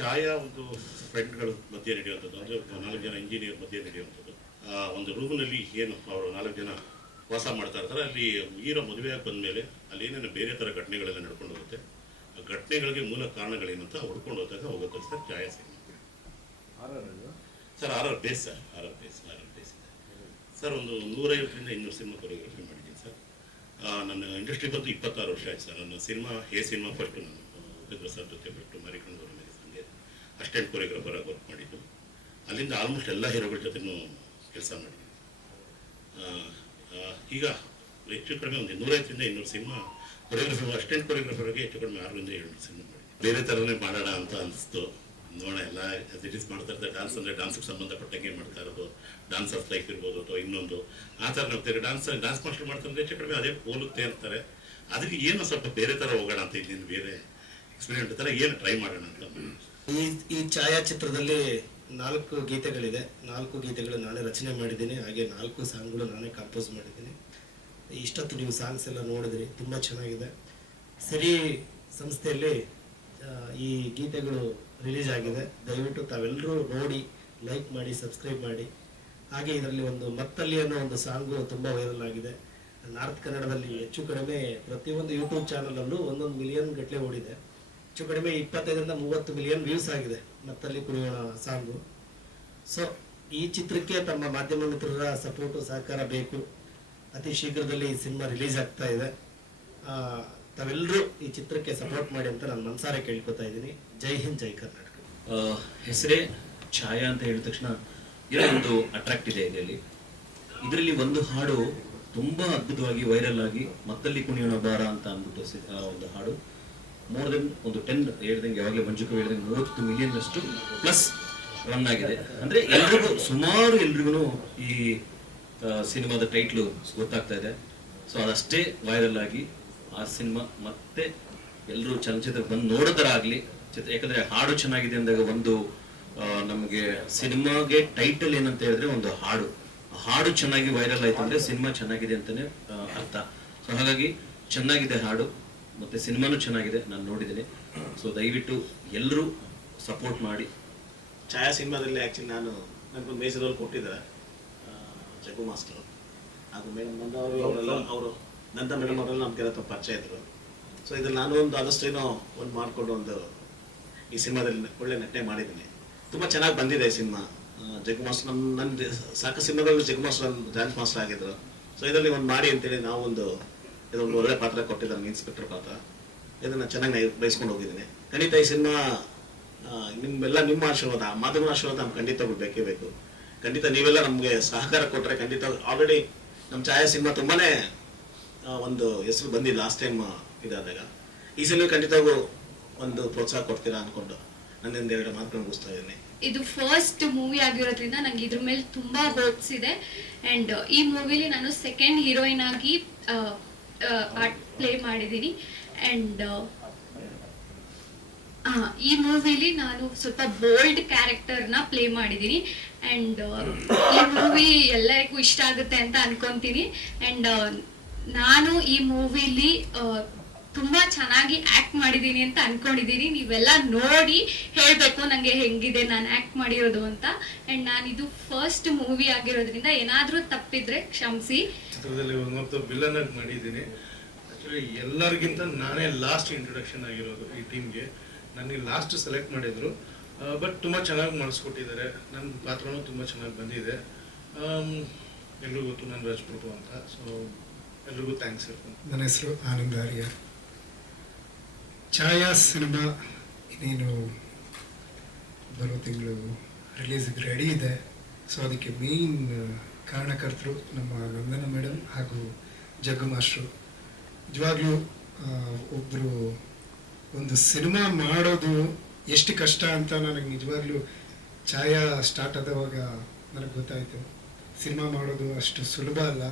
ಛಾಯಾ ಒಂದು ಫ್ರೆಂಡ್ಗಳ ಮಧ್ಯೆ ನಡೆಯುವಂಥದ್ದು ಅಂದರೆ ನಾಲ್ಕು ಜನ ಇಂಜಿನಿಯರ್ ಮಧ್ಯೆ ನಡೆಯುವಂಥದ್ದು. ಆ, ಒಂದು ರೂಮ್ನಲ್ಲಿ ಏನು ಅವರು ನಾಲ್ಕು ಜನ ವಾಸ ಮಾಡ್ತಾ ಇರ್ತಾರೆ ಅಲ್ಲಿ ಹೀರೋ ಮದುವೆಯಾಗಿ ಬಂದಮೇಲೆ ಅಲ್ಲಿ ಏನೇನು ಬೇರೆ ಥರ ಘಟನೆಗಳೆಲ್ಲ ನಡ್ಕೊಂಡು ಹೋಗುತ್ತೆ. ಆ ಘಟನೆಗಳಿಗೆ ಮೂಲ ಕಾರಣಗಳೇನಂತ ಅಂತ ಹುಡ್ಕೊಂಡು ಹೋದಾಗ ಹೋಗುತ್ತೆ sir Chhaya cinema sir R R base sir R R base R R base. Sir ಒಂದು ನೂರೈವತ್ತರಿಂದ ಇನ್ನೂರು ಸಿನಿಮಾ ಕೊರಿಯೋಗ್ರಫಿ ಮಾಡಿದ್ದೀನಿ ಸರ್. ನನ್ನ ಇಂಡಸ್ಟ್ರಿ ಬಂದು ಇಪ್ಪತ್ತಾರು ವರ್ಷ ಆಯ್ತು ಸರ್. ನನ್ನ ಸಿನಿಮಾ ಹೇ ಸಿನಿಮಾ ಫಸ್ಟು ನಾನು ಉಪೇಂದ್ರ ಸರ್ ಜೊತೆ ಬಿಟ್ಟು ಮಾರಿಕೊಂಡು ಮೇಲೆ ಸಂಗೆ ಅಸ್ಟೆಂಟ್ ಕೊರಿಯೋಗ್ರಾಫರ್ ಆಗಿ ವರ್ಕ್ ಮಾಡಿದ್ದು. ಅಲ್ಲಿಂದ ಆಲ್ಮೋಸ್ಟ್ ಎಲ್ಲ ಹೀರೋಗಳ ಜೊತೆನೂ ಕೆಲಸ ಮಾಡಿದ್ದೀನಿ ಆ, ಈಗ ಹೆಚ್ಚು ಕಡಿಮೆ ಒಂದು ನೂರೈವತ್ತರಿಂದ ಇನ್ನೂರು ಸಿನಿಮಾ ಕೊರಿಯೋಗ್ರಫಿ ಅಷ್ಟೆಂಟ್ ಕೊರಿಯೋಗ್ರಫರ್ಗೆ ಹೆಚ್ಚು ಕಡಿಮೆ ಆರರಿಂದ ಏಳು ಸಿನಿಮಾ ಮಾಡಿ ಬೇರೆ ಥರನೇ ಮಾಡೋಣ ಅಂತ ಅನಿಸ್ತು. ನೋಡೋಣ ಎಲ್ಲ ರಿಲೀಸ್ ಮಾಡ್ತಾ ಇರ್ತಾರೆ. ಡಾನ್ಸ್ ಅಂದರೆ ಡಾನ್ಸ್ಗೆ ಸಂಬಂಧಪಟ್ಟಂಗೆ ಮಾಡ್ತಾ ಇರೋದು. ಡಾನ್ಸ್ ಆಫ್ ಲೈಫ್ ಇರ್ಬೋದು ಅಥವಾ ಇನ್ನೊಂದು. ಆ ಥರ ನೋಡ್ತಾರೆ ಡಾನ್ಸ್ ಡಾನ್ಸ್ ಮಾಸ್ಟರ್ ಮಾಡ್ತಾರೆ ಹೆಚ್ಚು ಕಡಿಮೆ ಅದೇ ಹೋಲುತ್ತೆ ಅಂತಾರೆ. ಅದಕ್ಕೆ ಏನೋ ಸ್ವಲ್ಪ ಬೇರೆ ಥರ ಹೋಗೋಣ ಅಂತ ಇದ್ದೀನಿ ಬೇರೆ ಎಕ್ಸ್ಪೀರಿಯೆಂಟ್ ಥರ ಏನು ಟ್ರೈ ಮಾಡೋಣ ಅಂತ. ಈ ಈ ಛಾಯಾಚಿತ್ರದಲ್ಲಿ ನಾಲ್ಕು ಗೀತೆಗಳಿದೆ. ನಾಲ್ಕು ಗೀತೆಗಳು ನಾನೇ ರಚನೆ ಮಾಡಿದ್ದೀನಿ. ಹಾಗೆ ನಾಲ್ಕು ಸಾಂಗ್ಗಳು ನಾನೇ ಕಂಪೋಸ್ ಮಾಡಿದ್ದೀನಿ. ಇಷ್ಟೊತ್ತು ನೀವು ಸಾಂಗ್ಸ್ ಎಲ್ಲ ನೋಡಿದ್ರಿ. ತುಂಬ ಚೆನ್ನಾಗಿದೆ. ಸರಿ ಸಂಸ್ಥೆಯಲ್ಲಿ ಈ ಗೀತೆಗಳು ರಿಲೀಸ್ ಆಗಿದೆ. ದಯವಿಟ್ಟು ತಾವೆಲ್ಲರೂ ನೋಡಿ, ಲೈಕ್ ಮಾಡಿ, ಸಬ್ಸ್ಕ್ರೈಬ್ ಮಾಡಿ. ಹಾಗೆ ಇದರಲ್ಲಿ ಒಂದು ಮತ್ತಲ್ಲಿ ಅನ್ನೋ ಒಂದು ಸಾಂಗು ತುಂಬ ವೈರಲ್ ಆಗಿದೆ. ನಾರ್ತ್ ಕನ್ನಡದಲ್ಲಿ ಹೆಚ್ಚು ಕಡಿಮೆ ಪ್ರತಿಯೊಂದು ಯೂಟ್ಯೂಬ್ ಚಾನಲಲ್ಲೂ ಒಂದೊಂದು ಮಿಲಿಯನ್ ಗಟ್ಟಲೆ ಓಡಿದೆ. ಹೆಚ್ಚು ಕಡಿಮೆ ಇಪ್ಪತ್ತೈದರಿಂದ ಮೂವತ್ತು ಮಿಲಿಯನ್ ವ್ಯೂಸ್ ಆಗಿದೆ ಮತ್ತಲ್ಲಿ ಕುಣಿಯೋಣ ಸಾಂಗು. ಸೊ ಈ ಚಿತ್ರಕ್ಕೆ ತಮ್ಮ ಮಾಧ್ಯಮ ಮಿತ್ರರ ಸಪೋರ್ಟು ಸಹಕಾರ ಬೇಕು. ಅತಿ ಶೀಘ್ರದಲ್ಲಿ ಈ ಸಿನಿಮಾ ರಿಲೀಸ್ ಆಗ್ತಾ ಇದೆ. ತಾವೆಲ್ಲರೂ ಈ ಚಿತ್ರಕ್ಕೆ ಸಪೋರ್ಟ್ ಮಾಡಿ ಅಂತ ನಾನು ಮನ್ಸಾರ ಕೇಳ್ಕೊತಾ ಇದ್ದೀನಿ. ಜೈ ಹಿಂದ್, ಜೈ ಕರ್ನಾಟಕ. ಹೆಸರೇ ಛಾಯಾ ಅಂತ ಹೇಳಿದ ತಕ್ಷಣ ಏನೋ ಒಂದು ಅಟ್ರಾಕ್ಟ್ ಇದೆ ಇದರಲ್ಲಿ. ಇದರಲ್ಲಿ ಒಂದು ಹಾಡು ತುಂಬಾ ಅದ್ಭುತವಾಗಿ ವೈರಲ್ ಆಗಿ ಮತ್ತಲ್ಲಿ ಕುಣಿಯೋಣ ಬಾರ ಅಂತ ಅಂದ್ಬಿಟ್ಟು ಒಂದು ಹಾಡು. ಮೋರ್ ದೆನ್ ಒಂದು ಟೆನ್ ಹೇಳ್ದಂಗೆ ಯಾವಾಗಲೇ ಮಂಜುಕ ಹೇಳ್ದಂಗೆ ಮೂವತ್ತು ಮಿಲಿಯನ್ ಅಷ್ಟು ಪ್ಲಸ್ ರನ್ ಆಗಿದೆ. ಅಂದ್ರೆ ಎಲ್ರಿಗೂ ಸುಮಾರು ಎಲ್ರಿಗೂ ಈ ಸಿನಿಮಾದ ಟೈಟ್ಲು ಗೊತ್ತಾಗ್ತಾ ಇದೆ. ಸೊ ಅದಷ್ಟೇ ವೈರಲ್ ಆಗಿ ಆ ಸಿನಿಮಾ ಮತ್ತೆ ಎಲ್ಲರೂ ಚಲನಚಿತ್ರ ಬಂದು ನೋಡೋ ಥರ ಆಗಲಿ, ಚಿತ್ರ ಯಾಕಂದ್ರೆ ಹಾಡು ಚೆನ್ನಾಗಿದೆ ಅಂದಾಗ ಒಂದು ನಮಗೆ ಸಿನಿಮಾಗೆ ಟೈಟಲ್ ಏನಂತ ಹೇಳಿದ್ರೆ ಒಂದು ಹಾಡು. ಹಾಡು ಚೆನ್ನಾಗಿ ವೈರಲ್ ಆಯ್ತು ಅಂದ್ರೆ ಸಿನಿಮಾ ಚೆನ್ನಾಗಿದೆ ಅಂತಾನೆ ಅರ್ಥ. ಸೊ ಹಾಗಾಗಿ ಚೆನ್ನಾಗಿದೆ ಹಾಡು. ಮತ್ತೆ ಸಿನಿಮಾನು ಚೆನ್ನಾಗಿದೆ ನಾನು ನೋಡಿದ್ದೀನಿ. ಸೊ ದಯವಿಟ್ಟು ಎಲ್ಲರೂ ಸಪೋರ್ಟ್ ಮಾಡಿ. ಛಾಯಾ ಸಿನಿಮಾದಲ್ಲಿ ಆ್ಯಕ್ಚುಲಿ ನಾನು ನನಗೊಂದು ಮೇಜರ್ ರೋಲ್ ಕೊಟ್ಟಿದ್ದಾರೆ ಜಗು ಮಾಸ್ಟರ್ ಹಾಗೂ ಮೇಡಮ್ ನಂದ ಅವರು ಅವರೆಲ್ಲ ಅವರು ನಂದ ಮೇಡಮ್ ಅವರೆಲ್ಲ ನಮ್ಗೆಲ್ಲ ಪರಿಚಯ ಇದ್ರು. ಸೊ ಇದ್ರಲ್ಲಿ ನಾನು ಒಂದು ಆದಷ್ಟೇನೋ ಏನೋ ಒಂದು ಮಾಡಿಕೊಂಡು ಒಂದು ಈ ಸಿನಿಮಾದಲ್ಲಿ ಒಳ್ಳೆ ನಟನೆ ಮಾಡಿದ್ದೀನಿ. ತುಂಬ ಚೆನ್ನಾಗಿ ಬಂದಿದೆ ಈ ಸಿನಿಮಾ. ಜಗ್ ಮಾಸ್ಟರ್ ನಮ್ಮ ನನ್ನ ಸಾಕು ಸಿನಿಮಾದಲ್ಲಿ ಜಗ್ ಮಾಸ್ಟರ್ ಡ್ಯಾನ್ಸ್ ಮಾಸ್ಟರ್ ಆಗಿದ್ರು. ಸೊ ಇದರಲ್ಲಿ ಒಂದು ಮಾಡಿ ಅಂತೇಳಿ ನಾವು ಒಂದು ಇದೊಂದು ಒಳ್ಳೆ ಪಾತ್ರ ಕೊಟ್ಟಿದ್ದಾರೆ ಇನ್ಸ್ಪೆಕ್ಟರ್ ಪಾತ್ರ. ಇದನ್ನು ಚೆನ್ನಾಗಿ ಬಯಸ್ಕೊಂಡು ಹೋಗಿದ್ದೀನಿ. ಖಂಡಿತ ಈ ಸಿನಿಮಾ ನಿಮ್ಮೆಲ್ಲ ನಿಮ್ಮ ಆಶೀರ್ವಾದ ಮಾಧ್ಯಮ ಆಶೀರ್ವಾದ ನಮ್ಗೆ ಖಂಡಿತ ಬೇಕೇ ಬೇಕು. ಖಂಡಿತ ನೀವೆಲ್ಲ ನಮಗೆ ಸಹಕಾರ ಕೊಟ್ಟರೆ ಖಂಡಿತ ಆಲ್ರೆಡಿ ನಮ್ಮ ಛಾಯಾ ಸಿನಿಮಾ ತುಂಬಾನೇ ಒಂದು ಹೆಸರು ಬಂದಿದೆ ಲಾಸ್ಟ್ ಟೈಮ್ ಇದಾದಾಗ. ಈ ಸಿನಿಮಾ ಖಂಡಿತವಾಗೂ ಒಂದು ಪ್ರೋತ್ಸಾಹ ಕೊಡ್ತೀರಾ ಅನ್ಕೊಂಡು ನನ್ನಿಂದ ಎರಡು ಮಾತುಗಳು ಮುಗಿಸ್ತಾ ಇದ್ದೀನಿ. ಇದು ಫಸ್ಟ್ ಮೂವಿ ಆಗಿರೋದ್ರಿಂದ ನಂಗೆ ಇದ್ರ ಮೇಲೆ ತುಂಬಾ ಹೋಪ್ಸ್ ಇದೆ. ಅಂಡ್ ಈ ಮೂವಿಲಿ ನಾನು ಸೆಕೆಂಡ್ ಹೀರೋಯಿನ್ ಆಗಿ ಪಾರ್ಟ್ ಪ್ಲೇ ಮಾಡಿದ್ದೀನಿ ಅಂಡ್ ಈ ಮೂವಿಲಿ ನಾನು ಸ್ವಲ್ಪ ಬೋಲ್ಡ್ ಕ್ಯಾರೆಕ್ಟರ್ನ ಪ್ಲೇ ಮಾಡಿದ್ದೀನಿ ಅಂಡ್ ಈ ಮೂವಿ ಎಲ್ಲರಿಗೂ ಇಷ್ಟ ಆಗುತ್ತೆ ಅಂತ ಅನ್ಕೊಂತೀನಿ. ಅಂಡ್ ನಾನು ಈ ಮೂವಿಲಿ ತುಂಬಾ ಚೆನ್ನಾಗಿ ಆಕ್ಟ್ ಮಾಡಿದೀನಿ ಅಂತ ಅನ್ಕೊಂಡಿದ್ದೀನಿ ನೀವೆಲ್ಲ ನೋಡಿ ಹೇಳ್ಬೇಕು ನಂಗೆ ಹೆಂಗಿದೆ ನಾನು ಆಕ್ಟ್ ಮಾಡಿರೋದು ಅಂತ. ಅಂಡ್ ನಾನು ಇದು ಫಸ್ಟ್ ಮೂವಿ ಆಗಿರೋದ್ರಿಂದ ಏನಾದ್ರೂ ತಪ್ಪಿದ್ರೆ ಕ್ಷಮಿಸಿ. ಚಿತ್ರದಲ್ಲಿ ಒಂದು ವಿಲನ್ ಆಗಿ ಮಾಡಿದ್ದೀನಿ ಆಕ್ಚುಲಿ ಎಲ್ಲರಿಗಿಂತ ನಾನೇ ಲಾಸ್ಟ್ ಇಂಟ್ರೊಡಕ್ಷನ್ ಆಗಿರೋದು ಈ ಟೀಮ್ಗೆ ನನಗೆ ಲಾಸ್ಟ್ ಸೆಲೆಕ್ಟ್ ಮಾಡಿದ್ರು. ಬಟ್ ತುಂಬ ಚೆನ್ನಾಗಿ ಮಾಡಿಸ್ಕೊಟ್ಟಿದ್ದಾರೆ. ನನ್ನ ಪಾತ್ರನೂ ತುಂಬ ಚೆನ್ನಾಗಿ ಬಂದಿದೆ. ಎಲ್ರಿಗೂ ಗೊತ್ತು ನಾನು ರಾಜ್ಪ್ರಭು ಅಂತ. ಸೊ ಎಲ್ರಿಗೂ ಥ್ಯಾಂಕ್ಸ್ ಹೇಳ್ತೀನಿ ನನ್ನ ಹೆಸರು ಆನಂದ್ ಆರ್ಯ ಛಾಯಾ ಸಿನಿಮಾ. ಇನ್ನೇನು ಬರೋ ತಿಂಗಳು ರಿಲೀಸಿಗೆ ರೆಡಿ ಇದೆ. ಸೊ ಅದಕ್ಕೆ ಮೇನ್ ಕಾರಣಕರ್ತರು ನಮ್ಮ ನಂದನ ಮೇಡಮ್ ಹಾಗೂ ಜಗ್ಗು ಮಾಸ್ಟ್ರು ನಿಜವಾಗ್ಲೂ ಒಬ್ಬರು ಒಂದು ಸಿನಿಮಾ ಮಾಡೋದು ಎಷ್ಟು ಕಷ್ಟ ಅಂತ ನನಗೆ ನಿಜವಾಗ್ಲೂ ಛಾಯಾ ಸ್ಟಾರ್ಟ್ ಆದವಾಗ ನನಗೆ ಗೊತ್ತಾಯಿತು. ಸಿನಿಮಾ ಮಾಡೋದು ಅಷ್ಟು ಸುಲಭ ಅಲ್ಲ.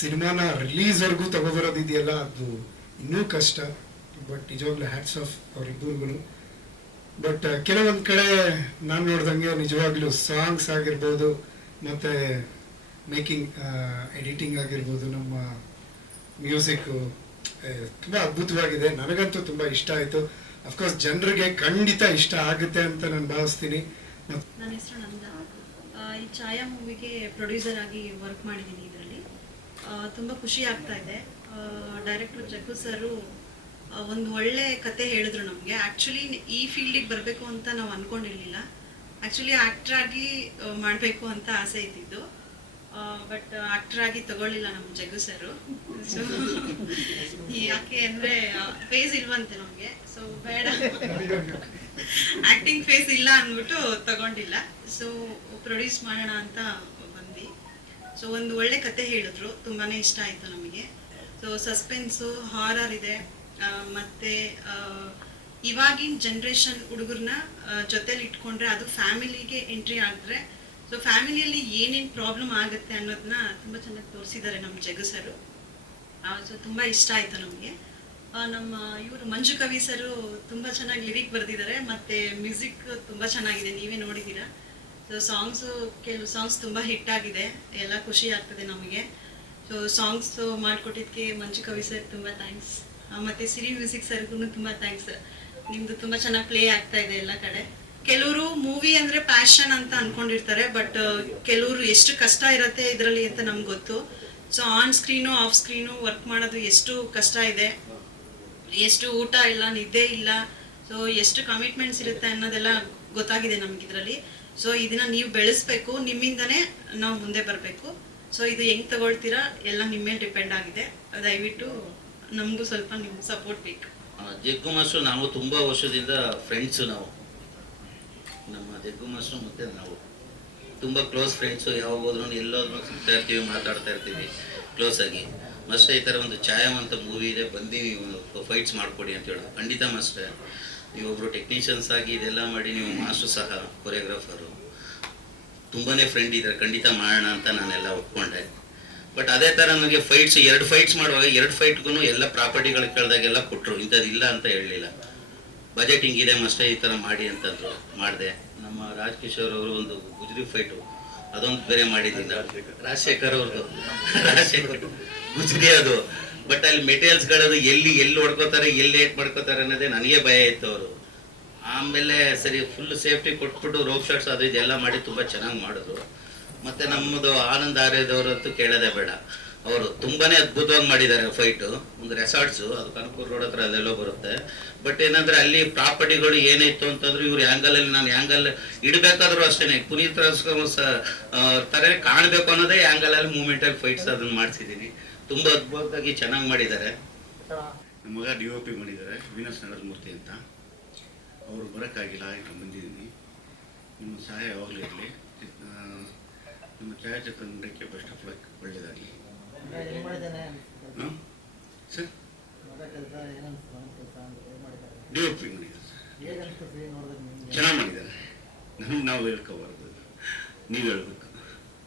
ಸಿನಿಮಾನ ರಿಲೀಸ್ವರೆಗೂ ತಗೋಬರೋದಿದೆಯಲ್ಲ, ಅದು ಇನ್ನೂ ಕಷ್ಟ. ಬಟ್ ನಿಜವಾಗ್ಲೂ ಹ್ಯಾಟ್ಸ್ ಆಫ್ ಅವರಿಬ್ಬರಿಗೂ ಬಟ್ ಕೆಲವೊಂದು ಕಡೆ ನಾನು ನೋಡ್ದಂಗೆ ನಿಜವಾಗ್ಲೂ ಸಾಂಗ್ಸ್ ಆಗಿರ್ಬೋದು, ಮತ್ತು ಮೇಕಿಂಗ್ ಎಡಿಟಿಂಗ್ ಆಗಿರ್ಬೋದು, ನಮ್ಮ ಮ್ಯೂಸಿಕ್ಕು ತುಂಬ ಅದ್ಭುತವಾಗಿದೆ. ನನಗಂತೂ ತುಂಬ ಇಷ್ಟ ಆಯಿತು. ಅಫ್ಕೋರ್ಸ್ ಜನರಿಗೆ ಖಂಡಿತ ಇಷ್ಟ ಆಗುತ್ತೆ ಅಂತ ನಾನು ಭಾವಿಸ್ತೀನಿ. ನನ್ನ ಹೆಸರು ನಂದ. ಈ ಛಾಯಾ ಮೂವಿಗೆ ಪ್ರೊಡ್ಯೂಸರ್ ಆಗಿ ವರ್ಕ್ ಮಾಡಿದ್ದೀನಿ ಇದರಲ್ಲಿ. ತುಂಬ ಖುಷಿ ಆಗ್ತಾ ಇದೆ. ಡೈರೆಕ್ಟರ್ ಜಗ್ಗು ಸರು ಒಂದು ಒಳ್ಳೆ ಕತೆ ಹೇಳಿದ್ರು ನಮಗೆ. ಆ್ಯಕ್ಚುಲಿ ಈ ಫೀಲ್ಡಿಗೆ ಬರಬೇಕು ಅಂತ ನಾವು ಅಂದ್ಕೊಂಡಿರಲಿಲ್ಲ ಆ್ಯಕ್ಚುಲಿ ಆ್ಯಕ್ಟ್ರಾಗಿ ಮಾಡಬೇಕು ಅಂತ ಆಸೆ ಇದ್ದಿದ್ದು. ಬಟ್ ಆಕ್ಟ್ರಾಗಿ ತಗೊಳ್ಳಿಲ್ಲ ನಮ್ಮ ಜಗ್ಗು ಸರು. ಸೊ ಯಾಕೆ ಅಂದರೆ ಫೇಸ್ ಇಲ್ವಂತೆ ನಮಗೆ. ಸೊ ಬೇಡ. ಆ್ಯಕ್ಟಿಂಗ್ ಫೇಸ್ ಇಲ್ಲ ಅಂದ್ಬಿಟ್ಟು ತಗೊಂಡಿಲ್ಲ. ಸೊ ಪ್ರೊಡ್ಯೂಸ್ ಮಾಡೋಣ ಅಂತ ಬಂದ್ವಿ. ಸೊ ಒಂದು ಒಳ್ಳೆ ಕತೆ ಹೇಳಿದ್ರು. ತುಂಬಾನೇ ಇಷ್ಟ ಆಯ್ತು ನಮಗೆ. ಸೊ ಸಸ್ಪೆನ್ಸು ಹಾರರ್ ಇದೆ. ಮತ್ತೆ ಇವಾಗಿನ ಜನ್ರೇಷನ್ ಹುಡುಗರನ್ನ ಜೊತೆಲಿ ಇಟ್ಕೊಂಡ್ರೆ ಅದು ಫ್ಯಾಮಿಲಿಗೆ ಎಂಟ್ರಿ ಆಗಿದ್ರೆ ಸೊ ಫ್ಯಾಮಿಲಿಯಲ್ಲಿ ಏನೇನು ಪ್ರಾಬ್ಲಮ್ ಆಗುತ್ತೆ ಅನ್ನೋದನ್ನ ತುಂಬ ಚೆನ್ನಾಗಿ ತೋರಿಸಿದ್ದಾರೆ ನಮ್ಮ ಜಗಸರು ಸರು. ಸೊ ತುಂಬ ಇಷ್ಟ ಆಯಿತು ನಮಗೆ. ನಮ್ಮ ಇವರು ಮಂಜು ಕವಿ ಸರು ತುಂಬ ಚೆನ್ನಾಗಿ ಲಿರಿಕ್ ಬರೆದಿದ್ದಾರೆ ಮತ್ತು ಮ್ಯೂಸಿಕ್ ತುಂಬ ಚೆನ್ನಾಗಿದೆ, ನೀವೇ ನೋಡಿದ್ದೀರಾ ಸೊ ಸಾಂಗ್ಸು ಕೆಲವು ಸಾಂಗ್ಸ್ ತುಂಬ ಹಿಟ್ ಆಗಿದೆ, ಎಲ್ಲ ಖುಷಿ ಆಗ್ತದೆ ನಮಗೆ. ಸೊ ಸಾಂಗ್ಸ್ ಮಾಡಿಕೊಟ್ಟಿದ್ದಕ್ಕೆ ಮಂಜು ಕವಿ ಸರ್ ತುಂಬ ಥ್ಯಾಂಕ್ಸ್ ಮತ್ತು ಸಿರಿ ಮ್ಯೂಸಿಕ್ ಸರ್ಗೂ ತುಂಬ ಥ್ಯಾಂಕ್ಸ್ ನಿಮ್ಮದು ತುಂಬ ಚೆನ್ನಾಗಿ ಪ್ಲೇ ಆಗ್ತಾ ಇದೆ ಎಲ್ಲ ಕಡೆ. ಕೆಲವರು ಮೂವಿ ಅಂದರೆ ಪ್ಯಾಷನ್ ಅಂತ ಅನ್ಕೊಂಡಿರ್ತಾರೆ ಬಟ್ ಕೆಲವರು ಎಷ್ಟು ಕಷ್ಟ ಇರುತ್ತೆ ಇದರಲ್ಲಿ ಅಂತ ನಮ್ಗೆ ಗೊತ್ತು. So on screen off screen work ಮಾಡೋದು ಎಷ್ಟು ಕಷ್ಟ ಇದೆ, ಎಷ್ಟು ಊಟ ಇಲ್ಲ, ನಿದ್ದೆ ಇಲ್ಲ ಸೊ ಎಷ್ಟು ಕಮಿಟ್ಮೆಂಟ್ಸ್ ಇರುತ್ತೆ ಅನ್ನೋದೆಲ್ಲ ಗೊತ್ತಾಗಿದೆ ನಮ್ಗೆ ಇದರಲ್ಲಿ. ಸೊ ಇದನ್ನ ನೀವು ಬೆಳೆಸ್ಬೇಕು, ನಿಮ್ಮಿಂದನೇ ನಾವು ಮುಂದೆ ಬರಬೇಕು. ಸೊ ಇದು ಹೆಂಗ್ ತಗೊಳ್ತೀರಾ ಎಲ್ಲ ನಿಮ್ಮ ಮೇಲೆ ಡಿಪೆಂಡ್ ಆಗಿದೆ. ದಯವಿಟ್ಟು ನಮಗೂ ಸ್ವಲ್ಪ ನಿಮ್ಮ ಸಪೋರ್ಟ್ ಬೇಕು. ಜಗ್ಗು ಮಾಸ್ಟ್ರು ನಾವು ತುಂಬ ವರ್ಷದಿಂದ ಫ್ರೆಂಡ್ಸು ನಾವು. ನಮ್ಮ ಜಗ್ಗು ಮಾಸ್ಟ್ರು ಮತ್ತು ನಾವು. ತುಂಬ ಕ್ಲೋಸ್ ಫ್ರೆಂಡ್ಸು ಯಾವಾಗ ಹೋದ್ರೂ ಎಲ್ಲೋದ್ರೂ ಸಿಗ್ತಾ ಇರ್ತೀವಿ, ಮಾತಾಡ್ತಾ ಇರ್ತೀವಿ ಕ್ಲೋಸ್ ಆಗಿ. ಮಾಸ್ಟರ್ ಈ ಥರ ಒಂದು ಛಾಯಂ ಅಂತ ಮೂವಿ ಇದೆ ಬಂದು ನೀವು ಫೈಟ್ಸ್ ಮಾಡಿಕೊಡಿ ಅಂತ ಹೇಳೋದು. ಖಂಡಿತ ಮಾಸ್ಟ್ರೆ ನೀವೊಬ್ಬರು ಟೆಕ್ನಿಷಿಯನ್ಸ್ ಆಗಿ ಇದೆಲ್ಲ ಮಾಡಿ ನೀವು ಮಾಸ್ಟ್ರು ಸಹ ಕೊರಿಯೋಗ್ರಾಫರು ತುಂಬಾ ಫ್ರೆಂಡ್ ಇದ್ದಾರೆ. ಖಂಡಿತ ಮಾಡೋಣ ಅಂತ ನಾನೆಲ್ಲ ಒಪ್ಕೊಂಡೆ. ಬಟ್ ಅದೇ ಥರ ನನಗೆ ಫೈಟ್ಸ್ ಎರಡು ಫೈಟ್ಸ್ ಮಾಡುವಾಗ ಎರಡು ಫೈಟ್ಗೂ ಎಲ್ಲ ಪ್ರಾಪರ್ಟಿಗಳು ಕೇಳಿದಾಗೆಲ್ಲ ಕೊಟ್ಟರು ಇಂಥದ್ದು ಇಲ್ಲ ಅಂತ ಹೇಳಲಿಲ್ಲ. ಬಜೆಟ್ ಹಿಂಗಿದೆ ಮಸ್ಟೇ ಈ ಥರ ಮಾಡಿ ಅಂತಂದ್ರು, ಮಾಡಿದೆ. ನಮ್ಮ ರಾಜ್ ಕಿಶೋರ್ ಅವರು ಒಂದು ಗುಜರಿ ಫೈಟು ಅದೊಂದು ಬೇರೆ ಮಾಡಿದ್ದಿಲ್ಲ ರಾಜಶೇಖರ್ ಅವ್ರದ್ದು ರಾಜಶೇಖರ್ ಗುಜರಿ ಅದು. ಬಟ್ ಅಲ್ಲಿ ಮೆಟೀರಿಯಲ್ಸ್ಗಳದು ಎಲ್ಲಿ ಎಲ್ಲಿ ಹೊಡ್ಕೋತಾರೆ, ಎಲ್ಲಿ ಏಟ್ ಮಾಡ್ಕೋತಾರೆ ಅನ್ನೋದೇ ನನಗೆ ಭಯ ಇತ್ತು ಅವರು. ಆಮೇಲೆ ಸರಿ ಫುಲ್ ಸೇಫ್ಟಿ ಕೊಟ್ಬಿಟ್ಟು ರೋಪ್ ಶಾಟ್ಸ್ ಅದು ಇದೆಲ್ಲ ಮಾಡಿ ತುಂಬ ಚೆನ್ನಾಗಿ ಮಾಡಿದ್ರು. ಮತ್ತೆ ನಮ್ಮದು ಆನಂದ್ ಆರ್ಯದವರಂತೂ ಕೇಳೋದೇ ಬೇಡ. ಅವರು ತುಂಬಾನೇ ಅದ್ಭುತವಾಗಿ ಮಾಡಿದ್ದಾರೆ ಫೈಟು ಒಂದು ರೆಸಾರ್ಟ್ಸು ಅದು ಕನಕಪುರ ರೋಡ್ ಹತ್ರ ಅದೆಲ್ಲೋ ಬರುತ್ತೆ. ಬಟ್ ಏನಂದ್ರೆ ಅಲ್ಲಿ ಪ್ರಾಪರ್ಟಿಗಳು ಏನಿತ್ತು ಅಂತಂದ್ರೆ ಇವ್ರ ಆ್ಯಂಗಲಲ್ಲಿ ನಾನು ಆ್ಯಂಗಲ್ ಇಡಬೇಕಾದ್ರೂ ಅಷ್ಟೇ ಪುನೀತ್ ರಾಜ್ಕುಮಾರ್ ಸ ಥರ ಕಾಣಬೇಕು ಅನ್ನೋದೇ ಆ್ಯಂಗಲಲ್ಲಿ ಮೂಮೆಂಟಲ್ಲಿ ಫೈಟ್ಸ್ ಅದನ್ನ ಮಾಡಿಸಿದ್ದೀನಿ ತುಂಬ ಅದ್ಭುತವಾಗಿ ಚೆನ್ನಾಗಿ ಮಾಡಿದ್ದಾರೆ. ನಮ್ಮ ಮಗ ಡಿ ಒ ಪಿ ಮಾಡಿದ್ದಾರೆ, ವೀನಸ್ ನರಮೂರ್ತಿ ಅಂತ. ಅವರು ಬರೋಕ್ಕಾಗಿಲ್ಲ, ಈಗ ಬಂದಿದ್ದೀನಿ. ನಿಮ್ಮ ಸಹಾಯ ಯಾವಾಗಲೂ ನಿಮ್ಮ ಛಾಯಾಚಿತ್ರ ನೋಡೋಕ್ಕೆ ಬೆಸ್ಟ್ ಆಫ್ ಲಕ್ ಒಳ್ಳೆಯದಾಗಲಿ ಸರ್? ಮಾಡಿದ್ದಾರೆ? ಚೆನ್ನಾಗಿ ಮಾಡಿದ್ದಾರೆ. ನಮ್ಗೆ ನಾವು ಹೇಳ್ಕೋಬಾರ್ದು. ನೀವು ಹೇಳ್ಬೇಕು.